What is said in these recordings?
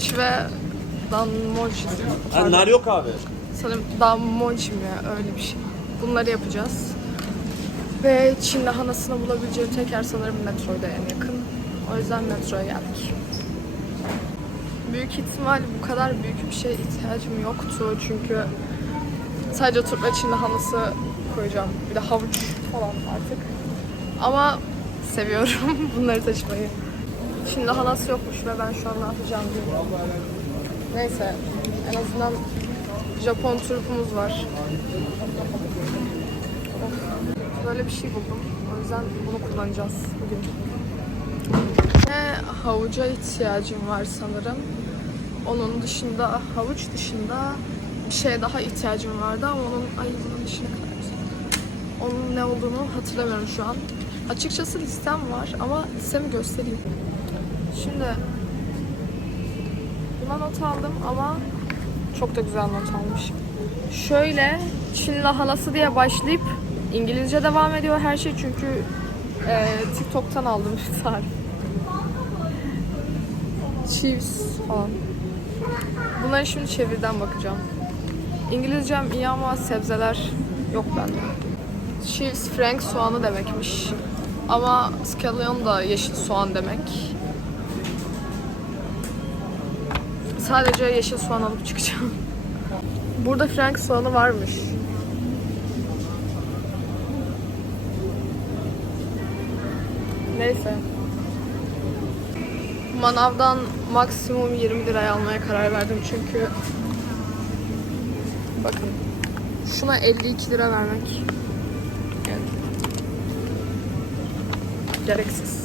kimchi ve danmoji. Ha, nar yok abi. Sanırım danmoji mi öyle bir şey. Bunları yapacağız. Ve Çin lahanasını bulabileceği tek yer sanırım metroyda en yakın. O yüzden metroya geldik. Büyük ihtimal bu kadar büyük bir şeye ihtiyacım yoktu çünkü sadece Türk ve Çin lahanası koyacağım. Bir de havuç falan artık. Ama seviyorum bunları taşımayı. Çin lahanası yokmuş ve ben şu an ne yapacağım bilmiyorum. Neyse en azından Japon turpumuz var. Böyle bir şey buldum. O yüzden bunu kullanacağız bugün. Ve havuca ihtiyacım var sanırım. Onun dışında, havuç dışında bir şeye daha ihtiyacım vardı ama onun, ay bunun dışı ne kadar. Onun ne olduğunu hatırlamıyorum şu an. Açıkçası listem var ama listemi göstereyim. Şimdi buna not aldım ama çok da güzel not almışım. Şöyle Çin lahanası diye başlayıp İngilizce devam ediyor her şey çünkü e, TikTok'tan aldım bir tarif. Cheese falan. Bunları şimdi çeviriden bakacağım. İngilizcem iyi ama sebzeler yok bende. Cheese frank soğanı demekmiş. Ama scallion da yeşil soğan demek. Sadece yeşil soğan alıp çıkacağım. Burada frank soğanı varmış. Neyse. Manavdan maksimum 20 liraya almaya karar verdim çünkü bakın şuna 52 lira vermek gereksiz.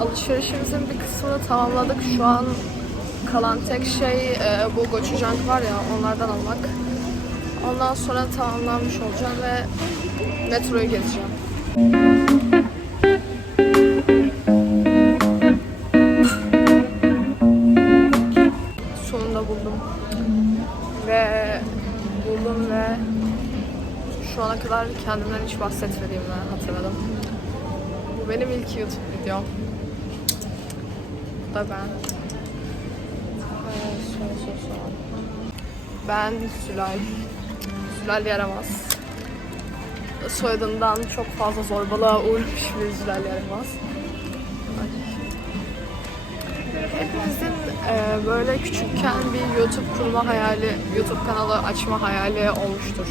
Alışverişimizin bir kısmını tamamladık. Şu an kalan tek şey e, bu gochujang var ya onlardan almak. Ondan sonra tamamlanmış olacağım ve metroyu gezeceğim. Sonunda buldum. Ve buldum ve şu ana kadar kendimden hiç bahsetmediğimi hatırladım. Bu benim ilk YouTube videom. Da ben. Ben Sülay. Sülal Yaramaz. Soyadından çok fazla zorbalığa uğramış bir Sülal Yaramaz. Hepimizin e, böyle küçükken bir YouTube kurma hayali, YouTube kanalı açma hayali olmuştur.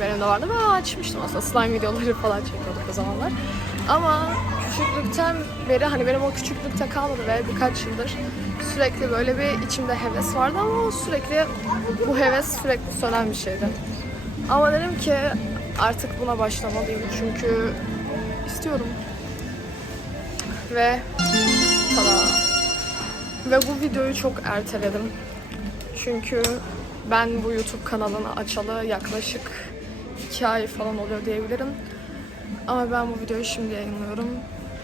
Benim de vardı. Ben açmıştım aslında. Slime videoları falan çekiyorduk o zamanlar. Ama küçüklükten beri hani benim o küçüklükte kalmadı ve birkaç yıldır sürekli böyle bir içimde heves vardı ama o sürekli bu heves sürekli sönen bir şeydi. Ama dedim ki artık buna başlamalıyım çünkü istiyorum. Ve tada. Ve bu videoyu çok erteledim. Çünkü ben bu YouTube kanalını açalı yaklaşık iki ay falan oluyor diyebilirim. Ama ben bu videoyu şimdi yayınlıyorum.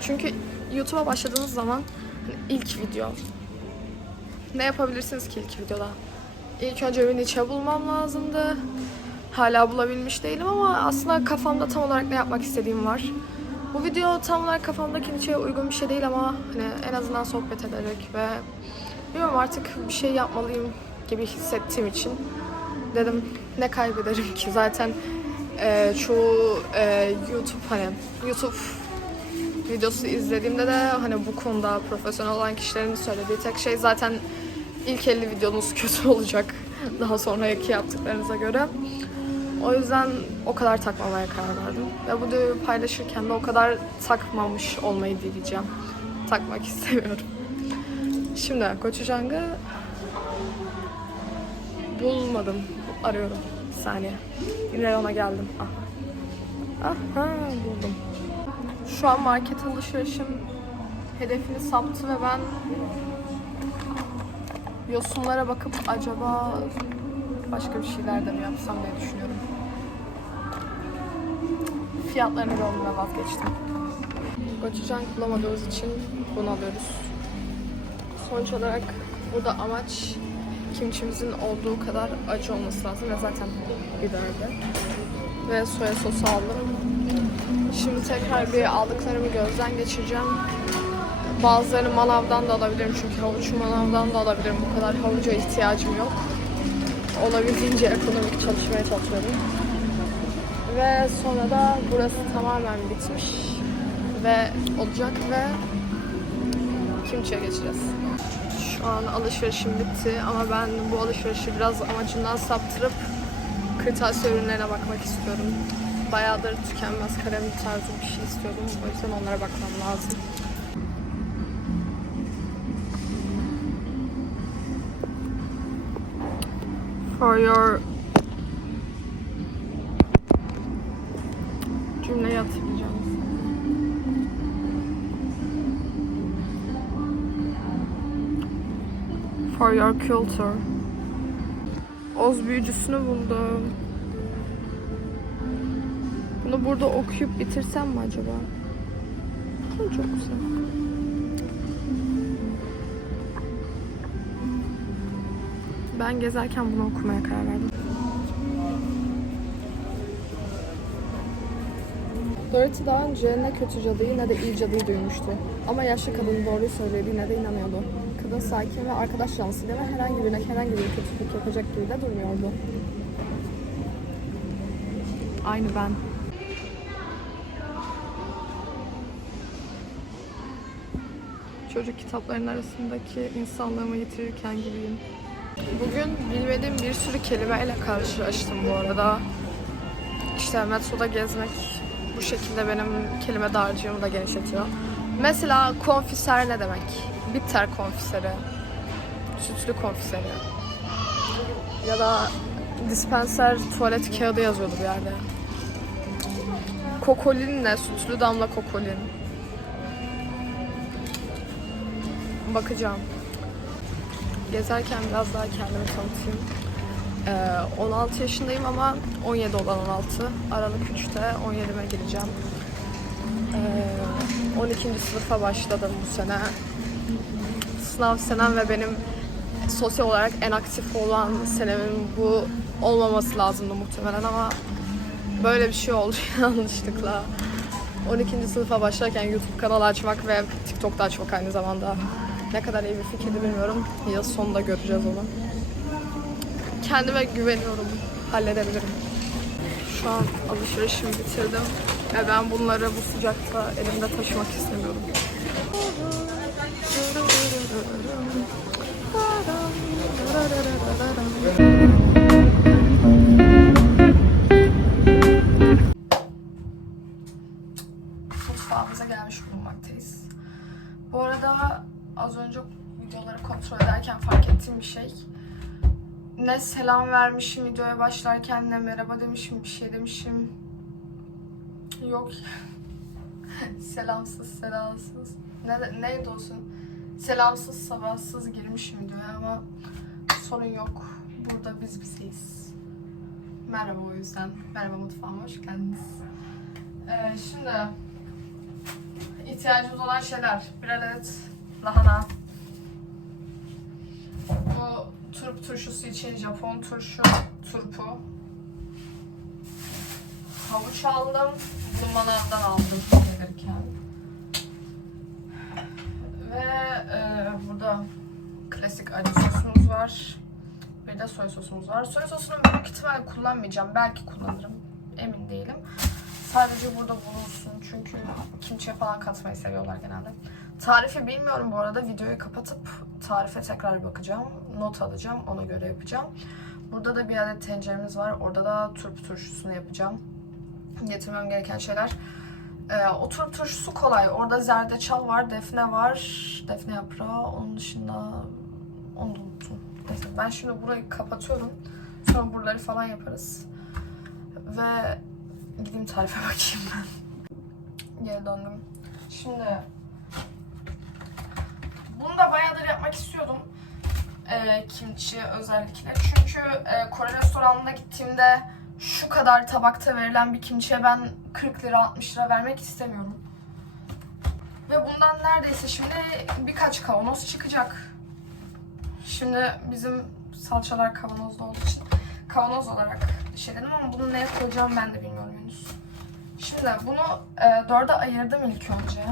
Çünkü YouTube'a başladığınız zaman hani ilk video. Ne yapabilirsiniz ki ilk videoda? İlk önce bir niche bulmam lazımdı. Hala bulabilmiş değilim ama aslında kafamda tam olarak ne yapmak istediğim var. Bu video tam olarak kafamdaki niçeye uygun bir şey değil ama hani en azından sohbet ederek ve bilmiyorum artık bir şey yapmalıyım gibi hissettiğim için dedim ne kaybederim ki zaten e, çoğu e, YouTube hani YouTube videosu izlediğimde de hani bu konuda profesyonel olan kişilerin söylediği tek şey zaten ilk 50 videonuz kötü olacak daha sonraki yaptıklarınıza göre. O yüzden o kadar takmamaya karar verdim. Ve bu videoyu paylaşırken de o kadar takmamış olmayı dileyeceğim. Takmak istemiyorum. Şimdi gochujang'ı bulmadım. Arıyorum. Bir saniye. Yine ona geldim. Ah. Aha buldum. Şu an market alışverişim hedefini saptı ve ben yosunlara bakıp acaba başka bir şeyler de mi yapsam diye düşünüyorum. Fiyatlarını görmeye vazgeçtim. Gochujang bulamadığımız için bunu alıyoruz. Sonuç olarak burada amaç kimçimizin olduğu kadar acı olması lazım ve zaten biberli. Ve soya sosu aldım. Şimdi tekrar bir aldıklarımı gözden geçireceğim. Bazılarını manavdan da alabilirim çünkü havuç manavdan da alabilirim. Bu kadar havuca ihtiyacım yok. Olabildiğince ekonomik çalışmaya çalışıyorum. Ve sonra da burası tamamen bitmiş ve olacak ve kimçiye geçeceğiz. Şu an alışverişim bitti ama ben bu alışverişi biraz amacından saptırıp kırtasiye ürünlerine bakmak istiyorum. Bayağıdır tükenmez kalem tarzı bir şey istiyordum. O yüzden onlara bakmam lazım. For your cümleyi hatırlayacağım. For your culture. Oz büyücüsünü buldum. Bunu burada okuyup bitirsem mi acaba? Çok güzel. Ben gezerken bunu okumaya karar verdim. Dorothy daha önce ne kötü cadıyı ne de iyi cadıyı duymuştu. Ama yaşlı kadının doğruyu söylediğine de inanıyordu. Kadın sakin ve arkadaş canlısıydı ve herhangi birine herhangi bir kötülük yapacak gibi de durmuyordu. Aynı ben. Çocuk kitaplarının arasındaki insanlığımı yitirirken gibiyim. Bugün bilmediğim bir sürü kelimeyle karşılaştım bu arada. İşte metroda gezmek bu şekilde benim kelime dağarcığımı da genişletiyor. Mesela konfiser ne demek? Bitter konfiseri. Sütlü konfiseri. Ya da dispenser tuvalet kağıdı yazıyordu bir yerde. Kokolin ne? Sütlü damla kokolin. Bakacağım. Gezerken biraz daha kendimi tanıtayım. Ee, 16 yaşındayım ama 17 olan 16. Aralık 3'te 17'me gireceğim. Ee, 12. sınıfa başladım bu sene. Sınav senem ve benim sosyal olarak en aktif olan senemin bu olmaması lazımdı muhtemelen ama böyle bir şey oldu yanlışlıkla. 12. sınıfa başlarken YouTube kanalı açmak ve TikTok'ta açmak aynı zamanda ne kadar iyi bir fikirdi bilmiyorum. Yıl sonunda göreceğiz onu. Kendime güveniyorum. Halledebilirim. Şu an alışverişimi bitirdim. Ve ben bunları bu sıcakta elimde taşımak istemiyorum. Mutfağımıza gelmiş bulunmaktayız. Bu arada az önce videoları kontrol ederken fark ettiğim bir şey. Ne selam vermişim videoya başlarken ne merhaba demişim bir şey demişim. Yok. Selamsız selamsız. Ne, neydi olsun? Selamsız sabahsız girmişim videoya ama sorun yok. Burada biz bizeyiz. Merhaba o yüzden. Merhaba mutfağıma hoş geldiniz. Ee, şimdi ihtiyacımız olan şeyler. Bir adet lahana. Bu turp turşusu için Japon turşu turpu. Havuç aldım. Bunu aldım gelirken. Ve e, burada klasik acı sosumuz var. Bir de soya sosumuz var. Soya sosunu büyük ihtimalle kullanmayacağım. Belki kullanırım. Emin değilim. Sadece burada bulunsun. Çünkü kimçiye falan katmayı seviyorlar genelde. Tarifi bilmiyorum bu arada. Videoyu kapatıp tarife tekrar bakacağım. Not alacağım. Ona göre yapacağım. Burada da bir adet tenceremiz var. Orada da turp turşusunu yapacağım. Getirmem gereken şeyler. Ee, o turp turşusu kolay. Orada zerdeçal var, defne var. Defne yaprağı. Onun dışında onu da unuttum. Neyse, ben şimdi burayı kapatıyorum. Sonra buraları falan yaparız. Ve gideyim tarife bakayım ben. Geri döndüm. Şimdi bunu da bayağıdır yapmak istiyordum. Ee, kimchi özellikle. Çünkü e, Kore restoranına gittiğimde şu kadar tabakta verilen bir kimchiye ben 40 lira 60 lira vermek istemiyorum. Ve bundan neredeyse şimdi birkaç kavanoz çıkacak. Şimdi bizim salçalar kavanozda olduğu için kavanoz olarak şey dedim ama bunu neye koyacağım ben de bilmiyorum henüz. Şimdi bunu e, dörde ayırdım ilk önce.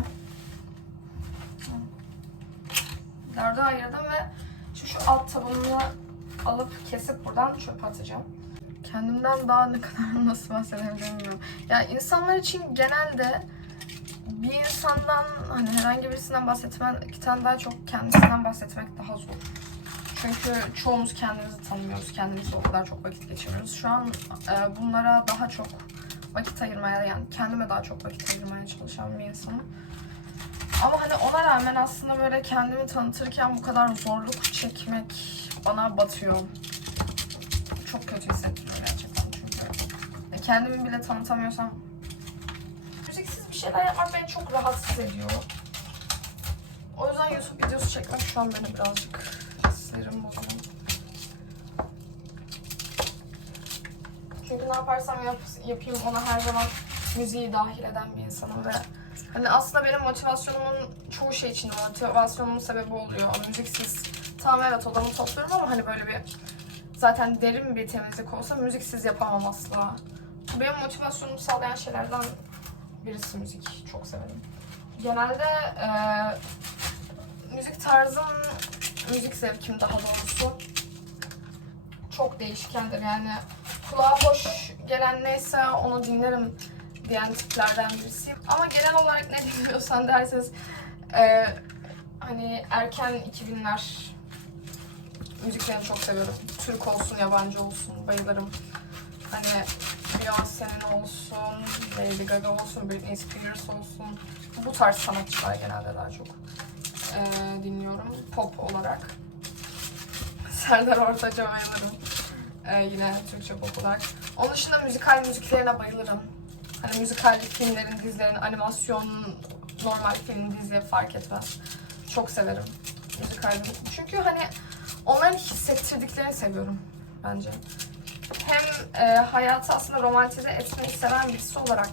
Dörde ayırdım ve şu, şu alt tabanını alıp kesip buradan çöpe atacağım. Kendimden daha ne kadar nasıl bahsedebilirim bilmiyorum. Ya insanlar için genelde bir insandan hani herhangi birisinden bahsetmekten daha çok kendisinden bahsetmek daha zor. Çünkü çoğumuz kendimizi tanımıyoruz. Kendimizle o kadar çok vakit geçiriyoruz. Şu an e, bunlara daha çok vakit ayırmaya yani kendime daha çok vakit ayırmaya çalışan bir insanım. Ama hani ona rağmen aslında böyle kendimi tanıtırken bu kadar zorluk çekmek bana batıyor. Çok kötü hissettiriyor gerçekten çünkü. E, Kendimi bile tanıtamıyorsam müziksiz bir şeyler yapmak beni çok rahatsız ediyor. O yüzden YouTube videosu çekmek şu an beni birazcık sinirim bozuyor. Çünkü ne yaparsam yap, yapayım ona her zaman müziği dahil eden bir insanım ve hani aslında benim motivasyonumun çoğu şey için motivasyonumun sebebi oluyor. Müziksiz tamam evet odamı topluyorum ama hani böyle bir zaten derin bir temizlik olsa müziksiz yapamam asla. Bu benim motivasyonumu sağlayan şeylerden birisi müzik. Çok severim. Genelde eee müzik tarzım, müzik zevkim daha doğrusu çok değişkendir. Yani kulağa hoş gelen neyse onu dinlerim diyen tiplerden birisiyim. Ama genel olarak ne dinliyorsan derseniz e, hani erken 2000'ler müziklerini çok seviyorum. Türk olsun, yabancı olsun bayılırım. Hani Beyoncé'nin olsun, Lady Gaga olsun, Britney Spears olsun. Bu tarz sanatçılar genelde daha çok e, dinliyorum pop olarak. Serdar Ortaç'a bayılırım. E, yine Türkçe pop olarak. Onun dışında müzikal müziklerine bayılırım. Hani müzikal filmlerin, dizilerin, animasyon, normal film, dizi fark etmez. Çok severim müzikal müzik. Çünkü hani onların hissettirdiklerini seviyorum bence. Hem e, hayatı aslında romantize etmeyi seven birisi olarak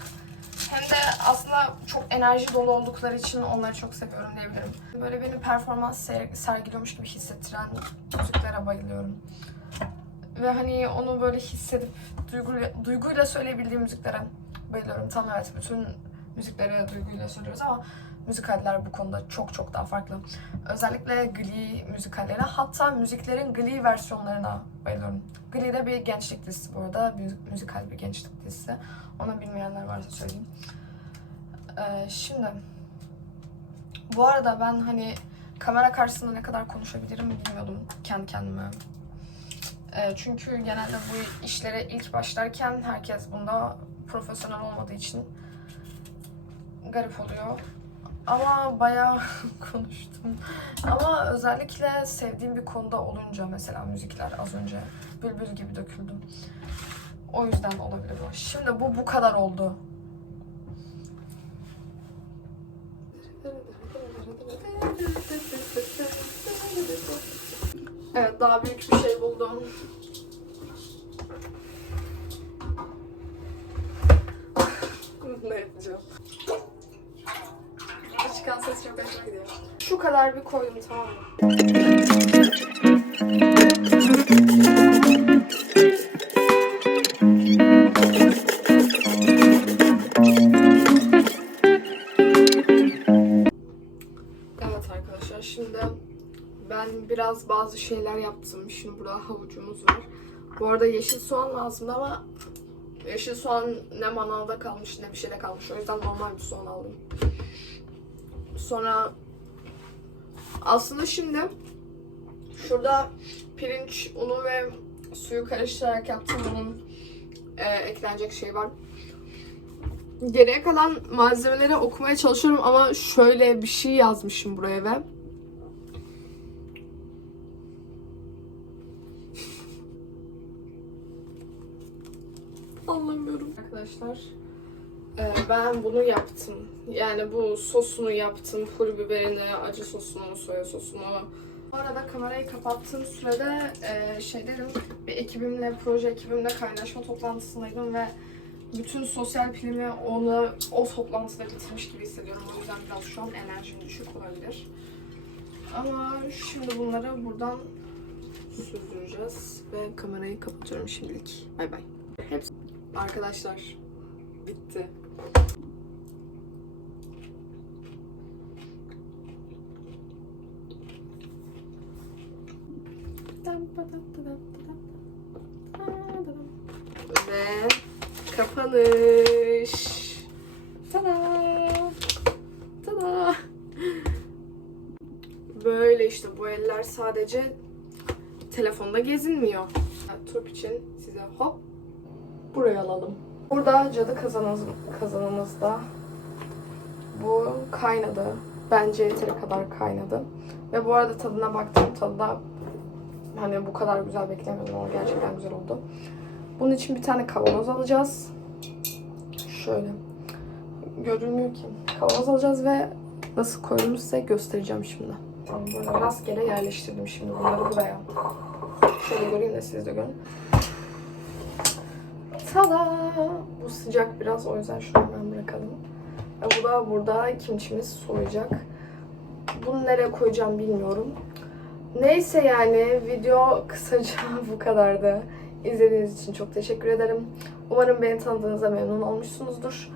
hem de aslında çok enerji dolu oldukları için onları çok seviyorum diyebilirim. Böyle beni performans ser- sergiliyormuş gibi hissettiren müziklere bayılıyorum. Ve hani onu böyle hissedip duyguyla, duyguyla söyleyebildiğim müziklere bayılıyorum. Tam evet bütün müzikleri duyguyla söylüyoruz ama müzikaller bu konuda çok çok daha farklı. Özellikle Glee müzikallerine hatta müziklerin Glee versiyonlarına bayılıyorum. Glee de bir gençlik dizisi bu arada. Müzik, müzikal bir gençlik dizisi. Onu bilmeyenler varsa söyleyeyim. Ee, şimdi bu arada ben hani kamera karşısında ne kadar konuşabilirim bilmiyordum kendi kendime. Ee, çünkü genelde bu işlere ilk başlarken herkes bunda profesyonel olmadığı için garip oluyor. Ama bayağı konuştum. Ama özellikle sevdiğim bir konuda olunca mesela müzikler az önce bülbül gibi döküldüm. O yüzden olabilir o. Şimdi bu bu kadar oldu. Evet daha büyük bir şey buldum. Ne yapacağım? Çıkan ses çok hoşuma gidiyor. Şu kadar bir koydum tamam mı? Evet arkadaşlar şimdi ben biraz bazı şeyler yaptım. Şimdi burada havucumuz var. Bu arada yeşil soğan lazımdı ama yeşil soğan ne manavda kalmış ne bir şeyde kalmış. O yüzden normal bir soğan aldım. Sonra aslında şimdi şurada pirinç unu ve suyu karıştırarak yaptığım bunun e, eklenecek şey var. Geriye kalan malzemeleri okumaya çalışıyorum ama şöyle bir şey yazmışım buraya ve Anlamıyorum. Arkadaşlar e, ben bunu yaptım. Yani bu sosunu yaptım. Pul biberini, acı sosunu, soya sosunu. Bu arada kamerayı kapattığım sürede e, şey dedim, bir ekibimle, proje ekibimle kaynaşma toplantısındaydım ve bütün sosyal pilimi onu o toplantıda bitirmiş gibi hissediyorum. O yüzden biraz şu an enerjim düşük olabilir. Ama şimdi bunları buradan süzdüreceğiz ve kamerayı kapatıyorum şimdilik. Bay bay. Hepsi arkadaşlar bitti. Ve kapanış. Tada! Tada! Böyle işte bu eller sadece telefonda gezinmiyor. Yani için alalım. Burada cadı kazanımız, kazanımızda bu kaynadı. Bence yeteri kadar kaynadı. Ve bu arada tadına baktım. Tadı da hani bu kadar güzel beklemiyordum ama gerçekten güzel oldu. Bunun için bir tane kavanoz alacağız. Şöyle. Görünmüyor ki. Kavanoz alacağız ve nasıl koyduğumu size göstereceğim şimdi. Böyle rastgele yerleştirdim şimdi bunları buraya. Şöyle göreyim de siz de görün. Tada! Bu sıcak biraz o yüzden şunu bırakalım. Ve bu da burada kimçimiz soğuyacak. Bunu nereye koyacağım bilmiyorum. Neyse yani video kısaca bu kadardı. İzlediğiniz için çok teşekkür ederim. Umarım beni tanıdığınızda memnun olmuşsunuzdur.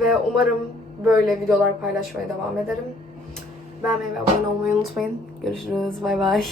Ve umarım böyle videolar paylaşmaya devam ederim. Beğenmeyi ve abone olmayı unutmayın. Görüşürüz. Bay bay.